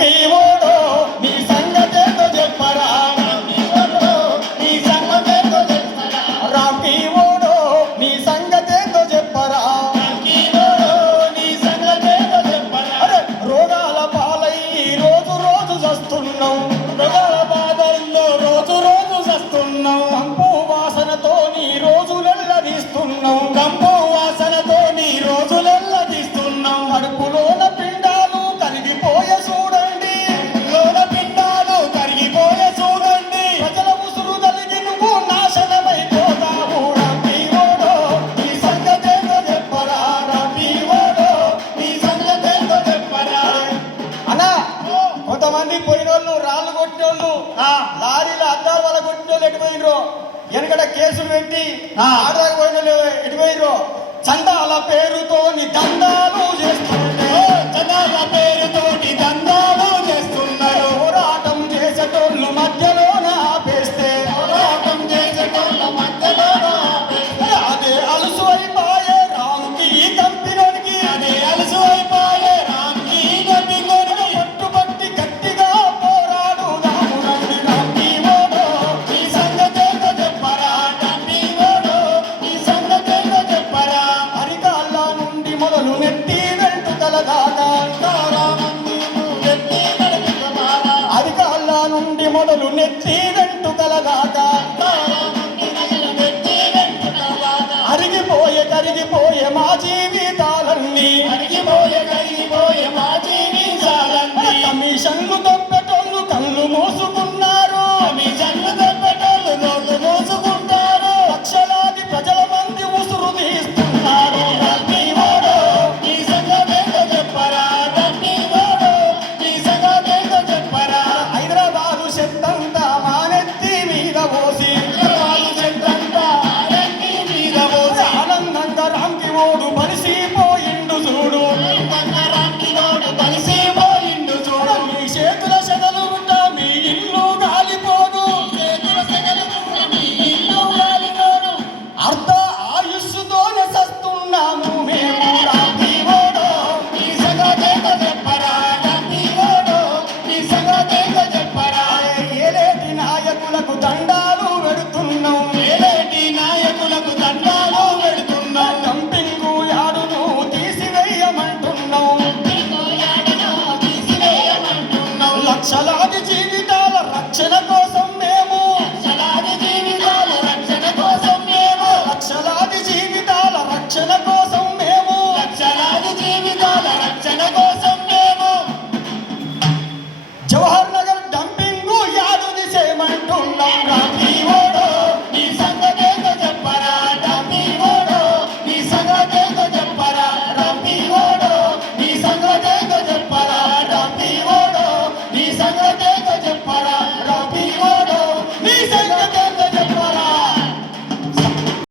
రాంకి ఓడో నీ సంగతేతో చెప్పరా నీ సంగతేతో చెప్పరా రాంకి ఓడో నీ సంగతేతో చెప్పరా నీ సంగతేతో చెప్పరా అరే రోగాల పాలై రోజు రోజు చస్తున్నాం రోగాల బాధల్లో రోజు రోజు చస్తున్నాం కంపు వాసనతో నీ రోజులెల్లదీస్తున్నాం కంపు వాసనతో నీ రోజులెల్లదీస్తున్నాం కడుపులోన పిండాలు కరిగిపోయే చూడండి లోన పిండాలు కరిగిపోయే చూడండి ప్రజల ఉసురు కలిగి నువ్వు నాశనమైపోతావు రాంపీవోడో నీ సంగతేతో చెప్పరా రాంపీవోడో నీ సంగతేతో చెప్పరా అన్నా కొంతమంది పోయినోళ్ళు రాళ్ళు కొట్టినోళ్ళు లారీల అద్దాలు వాళ్ళ కొట్టినోళ్ళు ఎటుపోయినరు వెనకడ కేసులు పెట్టి ఆడదాకా పోయిన ఎటుపోయినరు చందాల పేరుతోని దండాలు చేస్తుంటే చందాల పేరుతోని దండాలు చేస్తున్నారు పోరాటం చేసేటోళ్ళు మధ్యలోన ఆపేస్తే పోరాటం చేసేటోళ్ళ మధ్యలోన ఆపేస్తే అదే అలుసు అయిపోయే రాంకి కంపినోడికి అదే అలుసు అయిపోయే రాంకి కంపినోడికి పట్టుబట్టి గట్టిగా పోరాడుదాము రండి రాంపీవోడో నీ సంగతేతో చెప్పరా రాంపీవోడో నీ సంగతేతో చెప్పరా అరికాళ్ళ నుండి మొదలు నెత్తి వెంట్రుకల దాకా అరికాళ్ళ నుండి మొదలు నెత్తి వెంట్రుకల దాకా అరిగిపోయే కరిగిపోయే మా జీవితాలన్నీ అరిగిపోయే కరిగిపోయే మా జీవితాలన్నీ కమిషన్లు దొబ్బెటోళ్ళు కళ్ళు మూసుకున్నారు కమిషన్లు దొబ్బెటోళ్ళు నోళ్ళు మూసుకుంటారు లక్షలాది ప్రజల మంది ఉసురు తీస్తున్నారు రాంపీవోడో నీ సంగతేతో చెప్పరా రాంపీవోడో నీ సంగతేతో చెప్పరా హైదరాబాదు చెత్తంతా మానెత్తి మీద పోసి హైదరాబాదు చెత్తంతా మానెత్తి మీద పోసి ఆనందంగా రాంకివోడు బలిసిపోయిండు చూడు రాంకివోడు బలిసిపోయిండు చూడు మీ చేతుల చెదలు ఉంటా మీ ఇల్లు గాలిపోదు చేతుల చెదలు ఉంటా మీ ఇల్లు గాలిపోదు అర్ధ ఆయుస్సుతోనే సస్తున్నాము మేము రాంపీవోడో నీ సంగతేతో చెప్పరా రాంపీవోడో నీ సంగతేతో చెప్పరా ఏలేటి నాయకులకు దండాలు పెడుతున్నాం ఏలేటి నాయకులకు దండాలు పెడుతున్నాం డంపింగు యార్డును తీసివేయమంటున్నాం లక్షలాది జీవితాల రక్షణ కోసం మేము లక్షలాది జీవితాల రక్షణ కోసం మేము లక్షలాది జీవితాల రక్షణ కోసం మేము లక్షలాది జీవితాల రక్షణ కోసం మేము జవహర్ నగర్ డంపింగు యార్డు తీసేయమంటున్నాం రాంపీవోడో నీ సంగతేతో చెప్పరా రాంపీవోడో నీ సంగతేతో చెప్పరా రాంపీవోడో నీ సంగతేతో చెప్పరా రాంపీవోడో నీ సంగతేతో చెప్పరా రాంపీవోడో